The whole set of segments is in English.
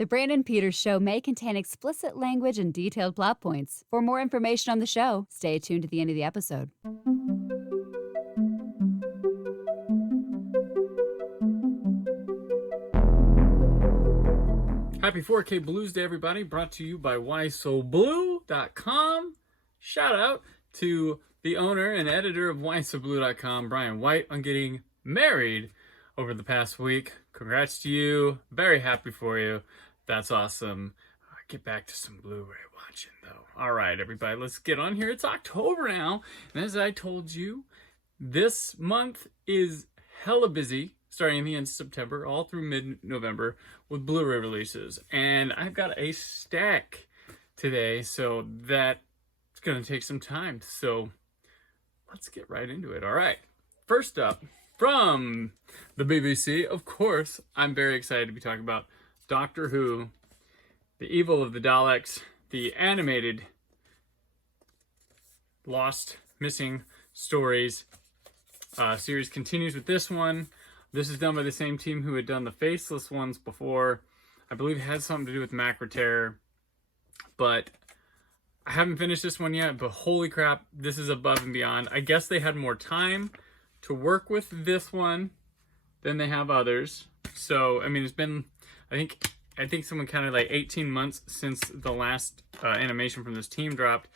The Brandon Peters Show may contain explicit language and detailed plot points. For more information on the show, stay tuned to the end of the episode. Happy 4K Blues Day, everybody. Brought to you by whysoblu.com. Shout out to the owner and editor of whysoblu.com, Brian White, on getting married over the past week. Congrats to you. Very happy for you. That's awesome. Get back to some Blu-ray watching, though. All right, everybody, let's get on here. It's October now, and as I told you, this month is hella busy, starting at the end of September, all through mid-November, with Blu-ray releases. And I've got a stack today, so that's going to take some time. So let's get right into it. All right, first up, from the BBC, of course, I'm very excited to be talking about Doctor Who, The Evil of the Daleks, the animated Lost Missing Stories series continues with this one. This is done by the same team who had done the Faceless ones before. I believe it had something to do with Macroterror, but I haven't finished this one yet, but holy crap, this is above and beyond. I guess they had more time to work with this one than they have others. So, I mean, it's been, I think someone counted like 18 months since the last animation from this team dropped,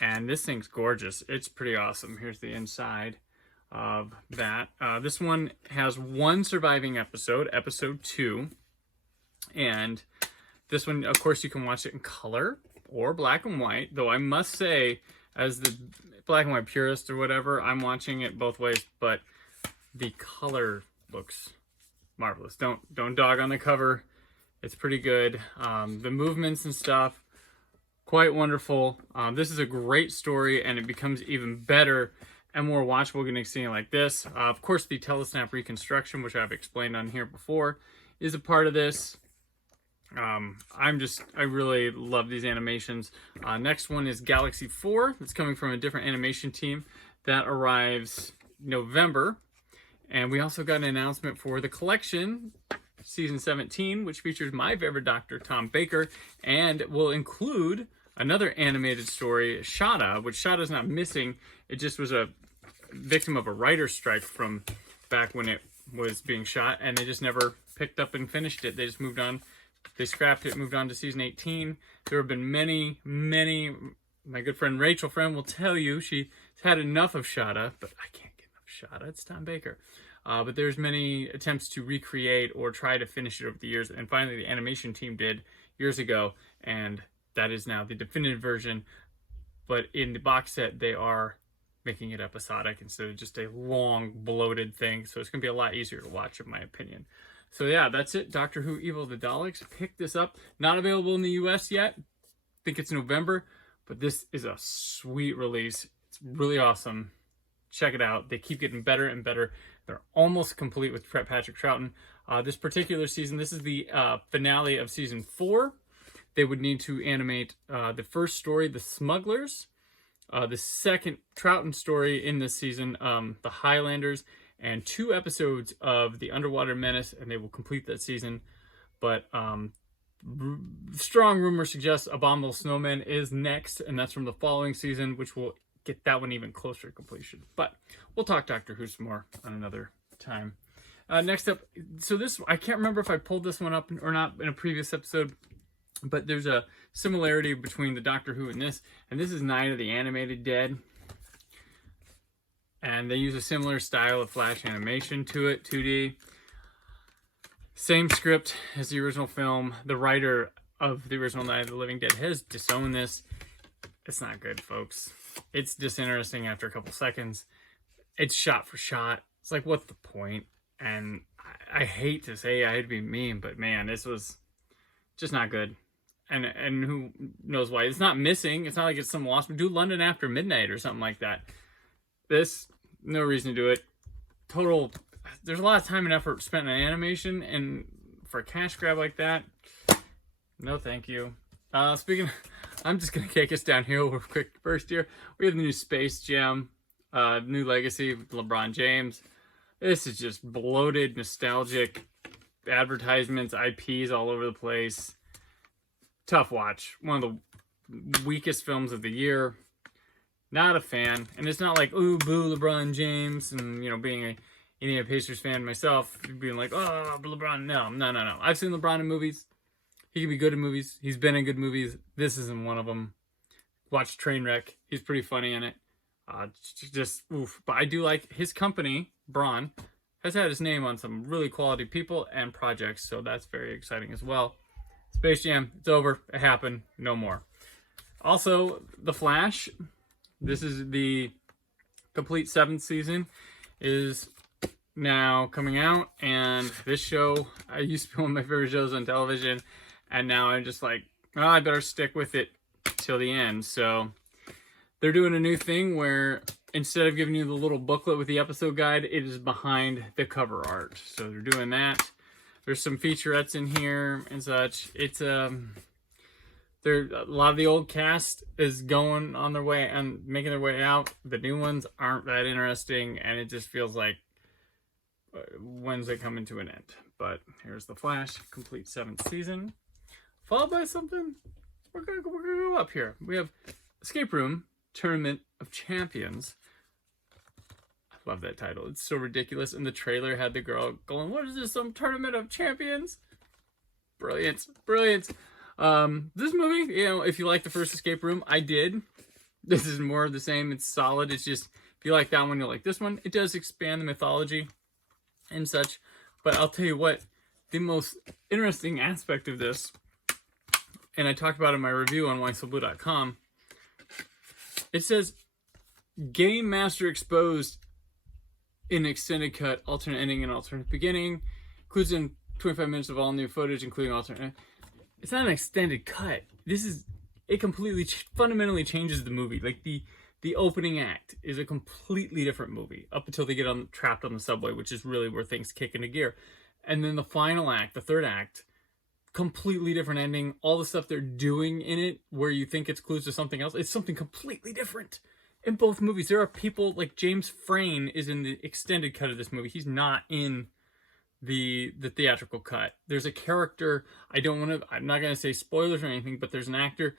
and this thing's gorgeous. It's pretty awesome. Here's the inside of that. This one has one surviving episode, episode 2, and this one, of course, you can watch it in color or black and white, though I must say, as the black and white purist or whatever, I'm watching it both ways, but the color looks marvelous. Don't dog on the cover. It's pretty good. The movements and stuff, quite wonderful. This is a great story, and it becomes even better and more watchable getting seen like this. Of course, the telesnap reconstruction, which I've explained on here before, is a part of this. I really love these animations. Next one is Galaxy 4. It's coming from a different animation team that arrives November. And we also got an announcement for the collection, season 17, which features my favorite Doctor, Tom Baker, and will include another animated story, Shada, which Shada's not missing. It just was a victim of a writer's strike from back when it was being shot, and they just never picked up and finished it. They just moved on. They scrapped it, moved on to season 18. There have been many, my good friend Rachel Friend will tell you she's had enough of Shada, but I can't get enough Shada. It's Tom Baker. But there's many attempts to recreate or try to finish it over the years, and finally the animation team did years ago, and that is now the definitive version. But in the box set, they are making it episodic instead of just a long, bloated thing, so it's going to be a lot easier to watch, in my opinion. So yeah, that's it. Doctor Who Evil of the Daleks. Pick this up. Not available in the US yet. I think it's November, but this is a sweet release. It's really awesome. Check it out. They keep getting better and better. They're almost complete with Patrick Troughton. This particular season, this is the finale of season 4. They would need to animate the first story, The Smugglers, the second Troughton story in this season, The Highlanders, and 2 episodes of The Underwater Menace, and they will complete that season. But strong rumor suggests Abominable Snowman is next, and that's from the following season, which will get that one even closer to completion. But we'll talk Doctor Who some more on another time. Next up, so this, I can't remember if I pulled this one up or not in a previous episode, but there's a similarity between the Doctor Who and this is Night of the Animated Dead. And they use a similar style of flash animation to it, 2D. Same script as the original film. The writer of the original Night of the Living Dead has disowned this. It's not good, folks. It's disinteresting after a couple seconds. It's shot for shot. It's like, what's the point? And I hate to say, I hate to be mean, but man, this was just not good. And who knows why? It's not missing. It's not like it's some lost. Do London After Midnight or something like that. This, no reason to do it. Total, there's a lot of time and effort spent on animation, and for a cash grab like that, no thank you. Speaking of, I'm just going to kick us downhill real quick first here. We have the new Space Jam, new legacy with LeBron James. This is just bloated, nostalgic advertisements, IPs all over the place. tough watch. One of the weakest films of the year. Not a fan. And it's not like, ooh, boo, LeBron James. And, you know, being a Indiana Pacers fan myself, being like, oh, LeBron. No. I've seen LeBron in movies. He can be good in movies. He's been in good movies. This isn't one of them. Watch Trainwreck. He's pretty funny in it. Just oof. But I do like his company, Braun, has had his name on some really quality people and projects, so that's very exciting as well. Space Jam, it's over. It happened. No more. Also, The Flash. This is the complete 7th season is now coming out, and this show, I used to be one of my favorite shows on television, and now I'm just like, oh, I better stick with it till the end. So they're doing a new thing where instead of giving you the little booklet with the episode guide, it is behind the cover art. So they're doing that. There's some featurettes in here and such. It's there a lot of the old cast is going on their way and making their way out. The new ones aren't that interesting, and it just feels like when's it coming to an end? But here's The Flash, complete 7th season, followed by something. We're gonna go up here. We have Escape Room Tournament of Champions. I love that title. It's so ridiculous. And the trailer had the girl going, "What is this? Some Tournament of Champions?" Brilliant. This movie, you know, if you like the first Escape Room, I did. This is more of the same. It's solid. It's just, if you like that one, you'll like this one. It does expand the mythology and such. But I'll tell you what, the most interesting aspect of this, and I talked about it in my review on WhySoBlue.com, it says, Game Master Exposed in extended cut, alternate ending and alternate beginning. Includes in 25 minutes of all new footage, including alternate. It's not an extended cut. It completely, fundamentally changes the movie. Like the opening act is a completely different movie up until they get trapped on the subway, which is really where things kick into gear. And then the final act, the third act, completely different ending. All the stuff they're doing in it, where you think it's clues to something else, it's something completely different. In both movies, there are people like James Frain is in the extended cut of this movie. He's not in the theatrical cut. There's a character, I'm not going to say spoilers or anything, but there's an actor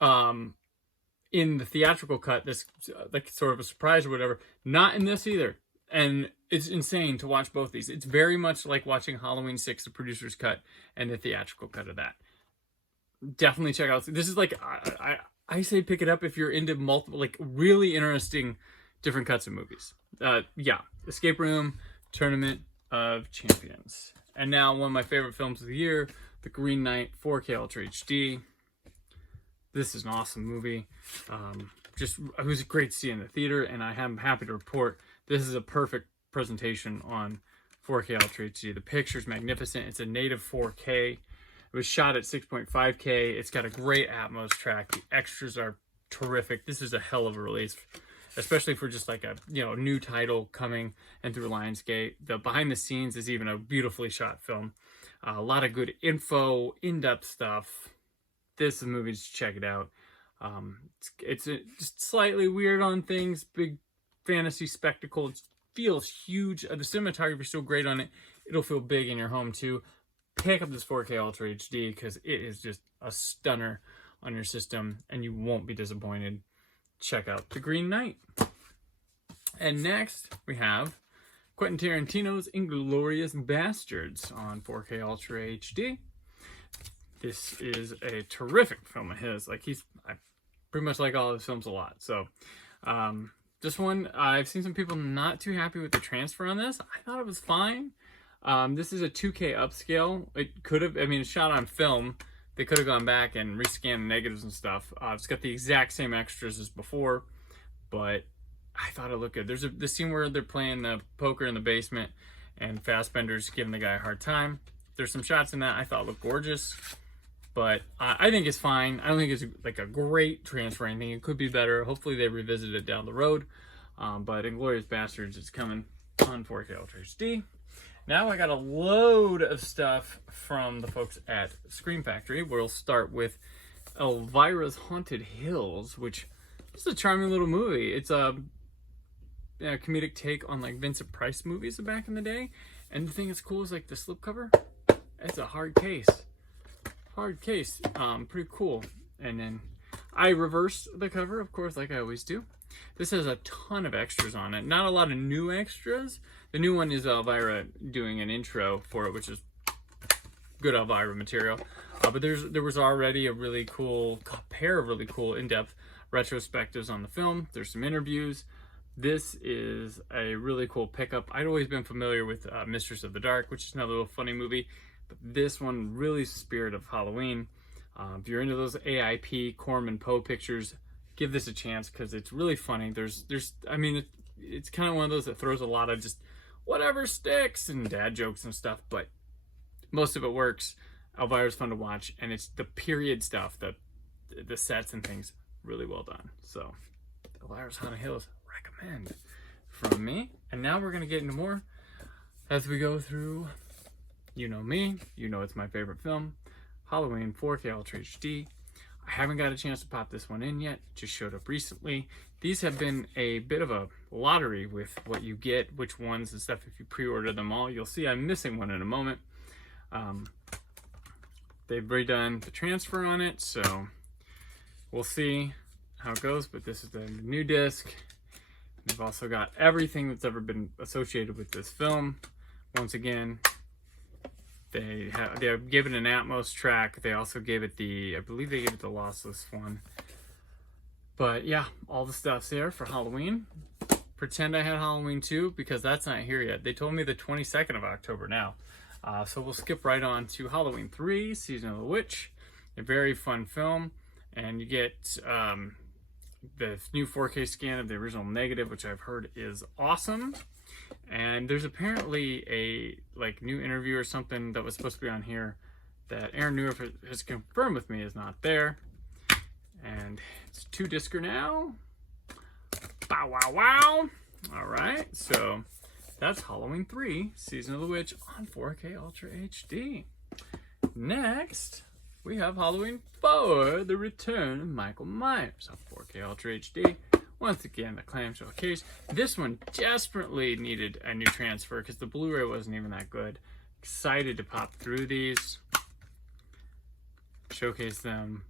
in the theatrical cut that's like sort of a surprise or whatever. Not in this either. And it's insane to watch both these. It's very much like watching Halloween 6, the producer's cut, and the theatrical cut of that. Definitely check out. This is like, I say pick it up if you're into multiple, like really interesting different cuts of movies. Yeah, Escape Room, Tournament of Champions. And now one of my favorite films of the year, The Green Knight 4K Ultra HD. This is an awesome movie. It was great to see in the theater, and I'm happy to report this is a perfect presentation on 4K Ultra HD. The picture's magnificent. It's a native 4K. It was shot at 6.5K. It's got a great Atmos track. The extras are terrific. This is a hell of a release, especially for just like a new title coming and through Lionsgate. The behind the scenes is even a beautifully shot film. A lot of good info, in-depth stuff. This is a movie, just check it out. It's just slightly weird on things. Big fantasy spectacle. It feels huge. The cinematography is so great on it. It'll feel big in your home too. Pick up this 4K Ultra HD because it is just a stunner on your system and you won't be disappointed. Check out The Green Knight. And next we have Quentin Tarantino's Inglourious Bastards on 4K Ultra HD. This is a terrific film of his. I pretty much like all of his films a lot. So this one, I've seen some people not too happy with the transfer on this. I thought it was fine. This is a 2K upscale. It could have, it's shot on film. They could have gone back and rescanned the negatives and stuff. It's got the exact same extras as before, but I thought it looked good. There's the scene where they're playing the poker in the basement and Fassbender's giving the guy a hard time. There's some shots in that I thought looked gorgeous, but I think it's fine. I don't think it's like a great transfer or anything. It could be better. Hopefully they revisit it down the road. But Inglourious Bastards is coming on 4K Ultra HD. Now I got a load of stuff from the folks at Scream Factory. We'll start with Elvira's Haunted Hills, which is a charming little movie. It's a comedic take on like Vincent Price movies back in the day. And the thing that's cool is like the slipcover. It's a hard case. hard case. Pretty cool. And then I reversed the cover, of course, like I always do. This has a ton of extras on it. Not a lot of new extras. The new one is Elvira doing an intro for it, which is good Elvira material. But there was already a really cool pair of really cool in-depth retrospectives on the film. There's some interviews. This is a really cool pickup. I'd always been familiar with Mistress of the Dark, which is another little funny movie. But this one really spirit of Halloween. If you're into those AIP, Corman Poe pictures, give this a chance because it's really funny. I mean, it's kind of one of those that throws a lot of just whatever sticks and dad jokes and stuff, but most of it works. Elvira's fun to watch, and it's the period stuff, the sets and things, really well done. So, Elvira's Haunted Hills, recommend from me. And now we're gonna get into more as we go through. You know me, you know it's my favorite film, Halloween 4K Ultra HD. I haven't got a chance to pop this one in yet. It just showed up recently. These have been a bit of a lottery with what you get, which ones and stuff. If you pre-order them all, you'll see I'm missing one in a moment. They've redone the transfer on it, so we'll see how it goes. But this is the new disc. They've also got everything that's ever been associated with this film. Once again, they gave it an Atmos track. They also gave it I believe they gave it the lossless one. But yeah, all the stuff's there for Halloween. Pretend I had Halloween 2 because that's not here yet. They told me the 22nd of October now. So we'll skip right on to Halloween 3, Season of the Witch. A very fun film. And you get the new 4K scan of the original negative, which I've heard is awesome. And there's apparently a new interview or something that was supposed to be on here that Aaron Newer has confirmed with me is not there. And it's 2-discer now. Bow wow wow. All right, so that's Halloween 3, Season of the Witch on 4K Ultra HD. Next, we have Halloween 4, The Return of Michael Myers on 4K Ultra HD. Once again, the clamshell case. This one desperately needed a new transfer because the Blu-ray wasn't even that good. Excited to pop through these. Showcase them.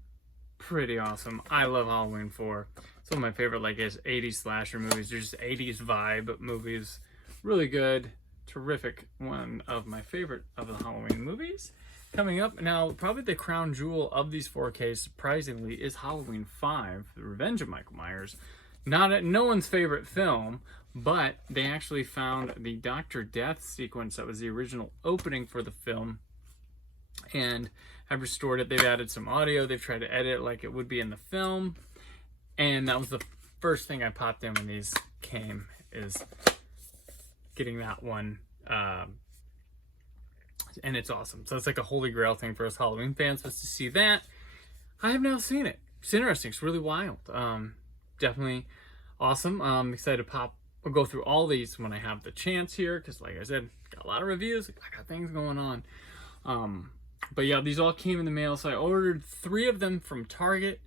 Pretty awesome. I love Halloween 4. It's one of my favorite 80s slasher movies. They're just 80s vibe movies. Really good. Terrific. One of my favorite of the Halloween movies. Coming up now, probably the crown jewel of these 4Ks, surprisingly, is Halloween 5, The Revenge of Michael Myers. No one's favorite film, but they actually found the Dr. Death sequence that was the original opening for the film and have restored it. They've added some audio. They've tried to edit it like it would be in the film. And that was the first thing I popped in when these came, is getting that one. And it's awesome. So it's like a holy grail thing for us Halloween fans was to see that. I have now seen it. It's interesting. It's really wild. Definitely awesome. I'm excited to go through all these when I have the chance here, because like I said, got a lot of reviews. I got things going on. But yeah, these all came in the mail. So I ordered 3 of them from Target,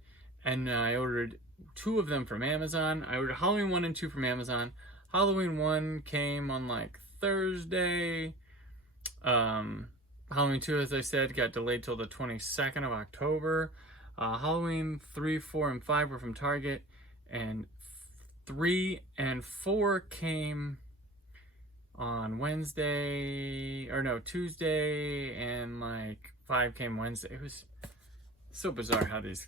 and I ordered 2 of them from Amazon. I ordered Halloween 1 and 2 from Amazon. Halloween 1 came on Thursday. Halloween 2, as I said, got delayed till the 22nd of October. Halloween 3, 4, and 5 were from Target, and 3 and 4 came on Tuesday, and 5 came Wednesday. It was so bizarre how these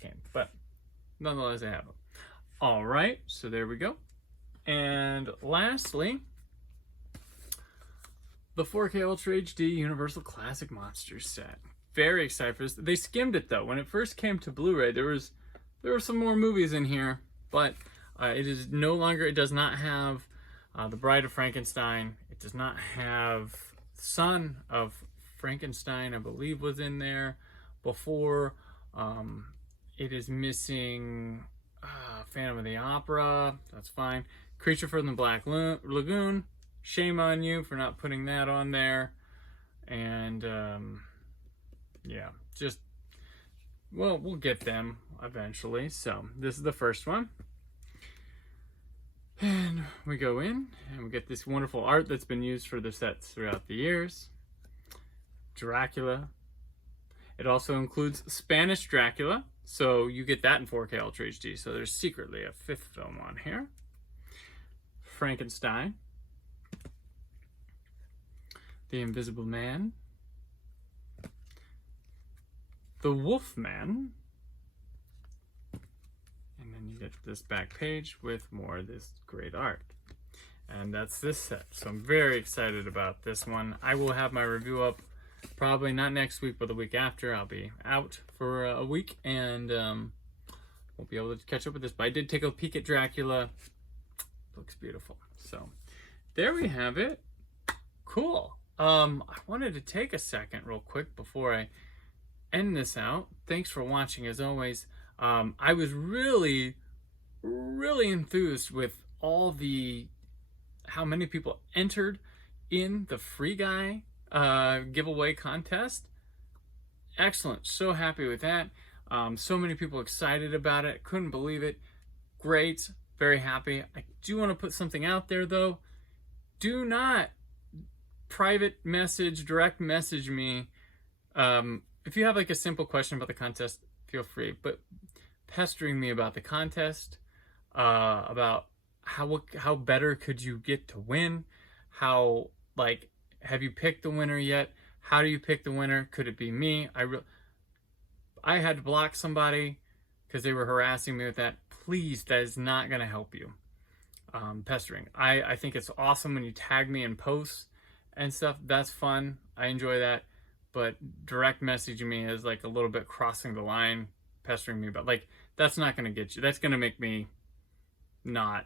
came, but nonetheless I have them. All right, so there we go. And lastly, the 4K Ultra HD Universal Classic Monsters set. Very excited for this. They skimmed it though. When it first came to Blu-ray, there were some more movies in here, but it is no longer. It does not have The Bride of Frankenstein. It does not have Son of Frankenstein, I believe, was in there before. It is missing Phantom of the Opera. That's fine. Creature from the Black Lagoon. Shame on you for not putting that on there. And yeah, we'll get them eventually. So this is the first one. And we go in and we get this wonderful art that's been used for the sets throughout the years. Dracula. It also includes Spanish Dracula, so you get that in 4K Ultra HD. So there's secretly a 5th film on here. Frankenstein, The Invisible Man, The Wolfman, and then you get this back page with more of this great art. And that's this set. So I'm very excited about this one. I will have my review up probably not next week, but the week after. I'll be out for a week and won't be able to catch up with this. But I did take a peek at Dracula. Looks beautiful. So there we have it. Cool. I wanted to take a second real quick before I end this out. Thanks for watching as always. I was really enthused with how many people entered in the free guy giveaway contest. Excellent. So happy with that. So many people excited about it. Couldn't believe it. Great. Very happy. I do want to put something out there though. Do not direct message me. If you have like a simple question about the contest, feel free. But pestering me about the contest, about how better could you get to win? How, like, have you picked the winner yet? How do you pick the winner? Could it be me? I had to block somebody because they were harassing me with that. Please, that is not going to help you. Pestering. I think it's awesome when you tag me in posts and stuff. That's fun. I enjoy that. But direct messaging me is like a little bit crossing the line, pestering me about, like, that's not going to get you. That's going to make me not,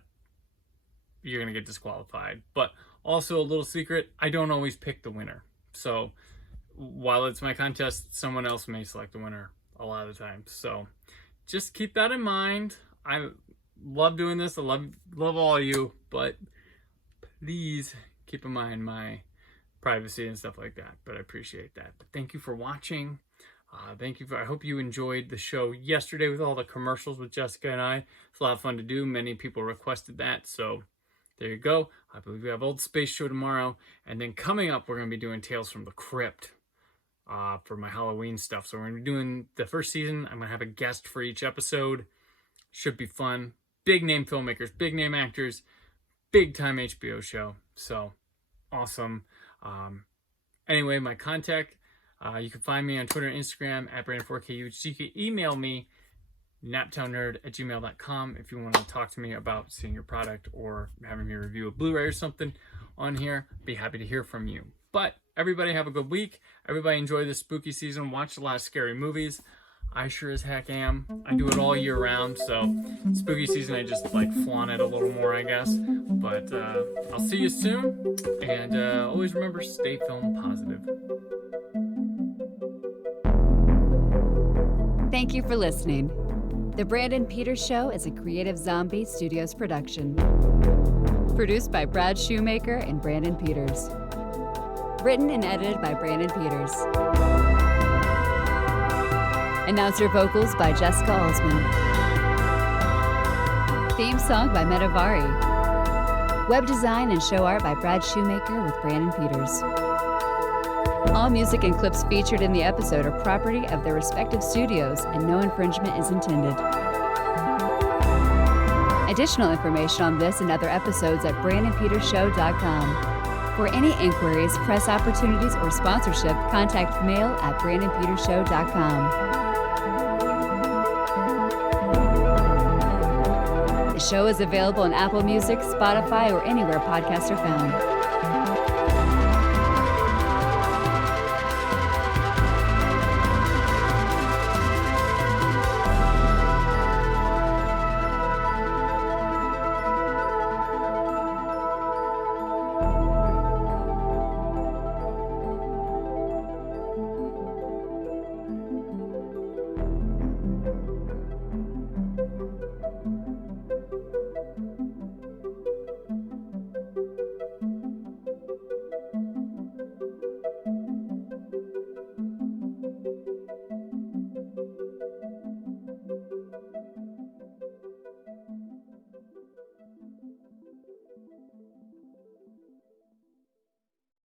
you're going to get disqualified. But also a little secret, I don't always pick the winner. So while it's my contest, someone else may select the winner a lot of the time. So just keep that in mind. I love doing this. I love all of you, but please keep in mind my privacy and stuff like that. But I appreciate that. But thank you for watching. I hope you enjoyed the show yesterday with all the commercials with Jessica and I. It's a lot of fun to do. Many people requested that. So there you go. I believe we have Old Space Show tomorrow. And then coming up, we're going to be doing Tales from the Crypt for my Halloween stuff. So we're going to be doing the first season. I'm going to have a guest for each episode. Should be fun. Big name filmmakers, big name actors, big time HBO show. So awesome. Anyway, my contact, you can find me on Twitter and Instagram at Brandon4KUH. You can email me, naptownnerd@gmail.com, if you want to talk to me about seeing your product or having me review a Blu-ray or something on here. Be happy to hear from you. But everybody have a good week. Everybody enjoy this spooky season. Watch a lot of scary movies. I sure as heck am. I do it all year round, so spooky season I just like flaunt it a little more, I guess. But I'll see you soon, and always remember, stay film positive. Thank you for listening. The Brandon Peters Show is a Creative Zombie Studios production. Produced by Brad Shoemaker and Brandon Peters. Written and edited by Brandon Peters. Announcer vocals by Jessica Alsman. Theme song by Metavari. Web design and show art by Brad Shoemaker with Brandon Peters. All music and clips featured in the episode are property of their respective studios, and no infringement is intended. Additional information on this and other episodes at BrandonPetersShow.com. For any inquiries, press opportunities, or sponsorship, contact mail at BrandonPetersShow.com. The show is available on Apple Music, Spotify, or anywhere podcasts are found.